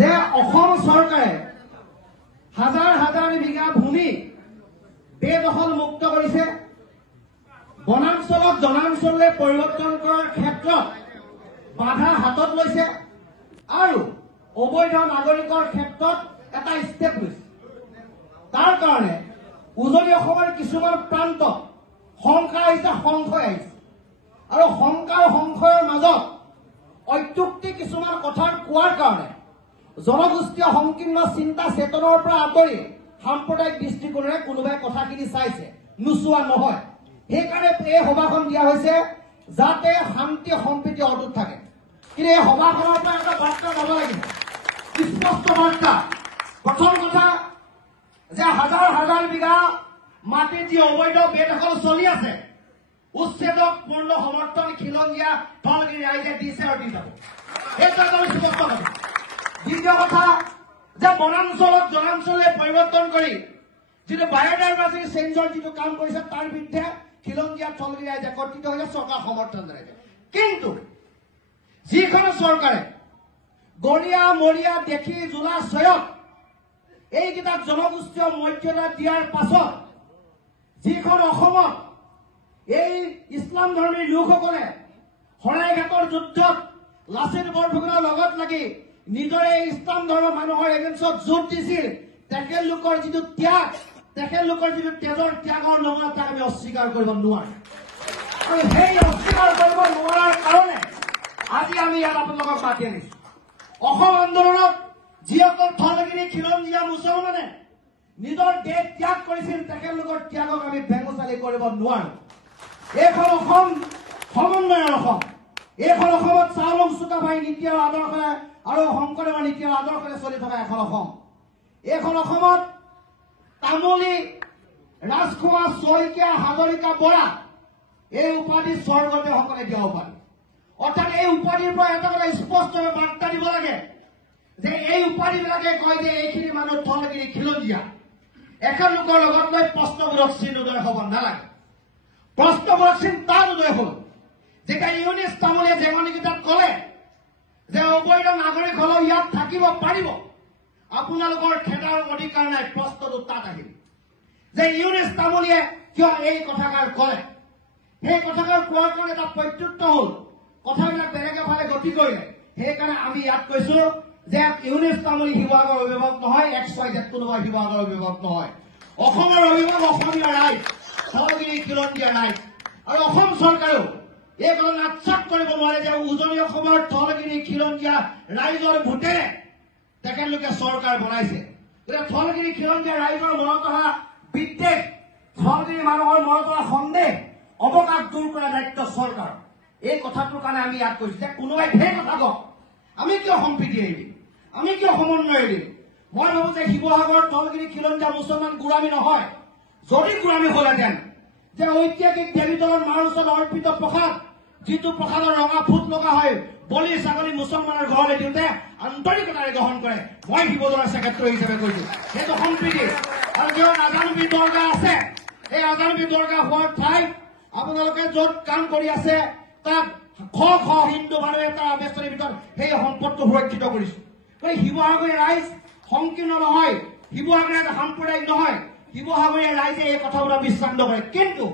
যে অসম চৰকাৰে হাজাৰ হাজাৰ বিঘা ভূমি বেদখল মুক্ত কৰিছে, বনাঞ্চলক জনাঞ্চললৈ পৰিৱৰ্তন কৰাৰ ক্ষেত্ৰত বাধা হাতত লৈছে আৰু অবৈধ নাগৰিকৰ ক্ষেত্ৰত এটা ষ্টেপ লৈছে। তাৰ কাৰণে উজনি অসমৰ কিছুমান প্ৰান্তত শংকা আহিছে, সংশয় আহিছে আৰু শংকা সংশয়ৰ মাজত অত্যুক্তি কিছুমান কথা কোৱাৰ কাৰণে জনগোষ্ঠীয় সংকীৰ্ণ চিন্তা চেতনৰ পৰা আঁতৰি সাম্প্ৰদায়িক দৃষ্টিকোণেৰে কোনোবাই কথাখিনি চাইছে, নোচোৱা নহয়। সেইকাৰণে এই সভাখন দিয়া হৈছে যাতে শান্তি সম্প্ৰীতি অটুট থাকে। কিন্তু এই সভাখনৰ পৰা এটা বাৰ্তা যাব লাগিব, স্পষ্ট বাৰ্তা। প্ৰথম কথা যে হাজাৰ হাজাৰ বিঘা মাটিত যি অবৈধ বেদখল চলি আছে, উচ্ছেদক পূৰ্ণ সমৰ্থন খিলঞ্জীয়া ধলগিৰি ৰাইজে দিছে আৰু দি যাব, এইটো এটা স্পষ্ট কথা। দ্বিতীয় কথা যে বনাঞ্চলক জনাঞ্চললৈ পৰিৱৰ্তন কৰি যিটো বায়'ডাইভাৰ্চিটি চেঞ্জৰ যিটো কাম কৰিছে তাৰ বিৰুদ্ধে খিলঞ্জীয়া ধলগিৰি ৰাইজে একত্ৰিত হৈছে, চৰকাৰ সমৰ্থন জনাইছে। কিন্তু যিখন চৰকাৰে গৰিয়া মৰিয়া দেখি জোলা চয়ত এইকেইটাক জনগোষ্ঠীয় মৰ্যাদা দিয়াৰ পাছত যিখন অসমত এই ইছলাম ধৰ্মী লোকসকলে শৰাইঘাটৰ যুদ্ধত লাচিত বৰফুকনৰ লগত লাগি নিজৰে ইছলাম ধৰ্মৰ মানুহৰ এগেইনষ্টত যুঁজ দিছিল, তেখেতলোকৰ যিটো ত্যাগ, তেখেতলোকৰ যিটো তেজৰ ত্যাগৰ নমুনা তাক আমি অস্বীকাৰ কৰিব নোৱাৰো। আৰু সেই অস্বীকাৰ কৰিব নোৱাৰাৰ কাৰণে আজি আমি ইয়াত আপোনালোকক মাতি আনিছো। অসম আন্দোলনত যিসকল ধলগিৰি খিলঞ্জীয়া মুছলমানে নিজৰ দেশ ত্যাগ কৰিছিল, তেখেতলোকৰ ত্যাগক আমি ভেঙুচালি কৰিব নোৱাৰো। এইখন অসম সমন্বয়ৰ অসম। এইখন অসমত চাওলুং চুকাফাই নীতি আৰু আদৰ্শৰে আৰু শংকৰদেৱৰ নীতি আৰু আদৰ্শৰে চলি থকা এখন অসম। এইখন অসমত তামুলী, ৰাজখোৱা, শইকীয়া, হাজৰিকা, বৰা এই উপাধি স্বৰ্গদেউসকলে দিয়া উপাধি। অৰ্থাৎ এই উপাধিৰ পৰা এটা কথা স্পষ্ট বাৰ্তা দিব লাগে যে এই উপাধিবিলাকে কয় যে এইখিনি মানুহ ধলগিৰি খিলঞ্জীয়া। এখেতলোকৰ লগত লৈ প্ৰশ্নবোধক চিন উদয় হ'ব নালাগে। প্ৰশ্নবোধক চিন তাত উদয় হ'ল যেতিয়া ইউনিছ তামুলীয়ে জেঙনিকেইটাত ক'লে যে অবৈধ নাগৰিক হলেও ইয়াত থাকিব পাৰিব, আপোনালোকৰ খেদাৰ অধিকাৰ নাই। প্ৰশ্নটো তাত আহিল যে ইউনিছ তামুলীয়ে কিয় এই কথাষাৰ ক'লে। সেই কথাষাৰ কোৱাৰ কাৰণে এটা প্ৰত্যুত্তৰ হ'ল, কথাবিলাক বেলেগ এফালে গতি কৰিলে। সেইকাৰণে আমি ইয়াত কৈছো যে ইউনিছ তামুলী শিৱসাগৰৰ অভিভাৱক নহয়, XYZ কোনোবা শিৱসাগৰৰ অভিভাৱক নহয়। অসমৰ অভিভাৱক অসমীয়া ৰাইজ, ধলগিৰি খিলঞ্জীয়া ৰাইজ। আৰু অসম চৰকাৰেও এই কথা আচ্ছাদ কৰিব নোৱাৰে যে উজনি অসমৰ ধলগিৰি খিলঞ্জীয়া ৰাইজৰ ভোটেৰে তেখেতলোকে চৰকাৰ বনাইছে। গতিকে ধলগিৰি খিলঞ্জীয়া ৰাইজৰ মনত অহা বিদ্বেষ, ধলগিৰি মানুহৰ মনত অহা সন্দেহ, অৱকাশ দূৰ কৰা দায়িত্ব চৰকাৰ। এই কথাটোৰ কাৰণে আমি ইয়াত কৈছো যে কোনোবাই সেই কথা কওক, আমি কিয় সম্প্ৰীতি এৰিম, আমি কিয় সমন্বয় এৰিম। মই ভাবো যে শিৱসাগৰৰ ধলগিৰি খিলঞ্জীয়া মুছলমান গোলামী নহয়। যদি গোলামী হলহেঁতেন যে ঐতিহাসিক দেৱীদলৰ মাৰ ওচৰত অৰ্পিত প্ৰসাদ, যিটো প্ৰসাদৰ ৰঙা ফুট লগা হয়, বলি ছাগলী মুছলমানৰ ঘৰলৈ দিওঁতে আন্তৰিকতাৰে গ্ৰহণ কৰে, মই শিৱদৌলৰ ছেক্ৰেটাৰী হিচাপে কৈছো, সেইটো সম্প্ৰীতি। আৰু য'ত আজানবী দৰগাহ আছে, এই আজানবী দৰগাহ হোৱাৰ ঠাইত আপোনালোকে য'ত কাম কৰি আছে তাত শ শ হিন্দু মানুহে তাৰ আৱেষ্টনীৰ ভিতৰত সেই সম্পদটো সুৰক্ষিত কৰিছো। গতিকে শিৱসাগৰীয়া ৰাইজ সংকীৰ্ণ নহয়, শিৱসাগৰীয়া এটা সাম্প্ৰদায়িক নহয়, শিৱসাগৰীয়া ৰাইজে এই কথাবোৰ বিশ্বাস নকৰে। কিন্তু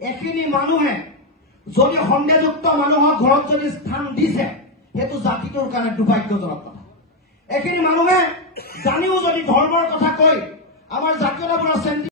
এখিনি মানুহে যদি সন্দেহযুক্ত মানুহৰ ঘৰত যদি স্থান দিছে, সেইটো জাতিটোৰ কাৰণে দুৰ্ভাগ্যজনক কথা। এখিনি মানুহে জানিও যদি ধৰ্মৰ কথা কয়, আমাৰ জাতীয়তাবোৰৰ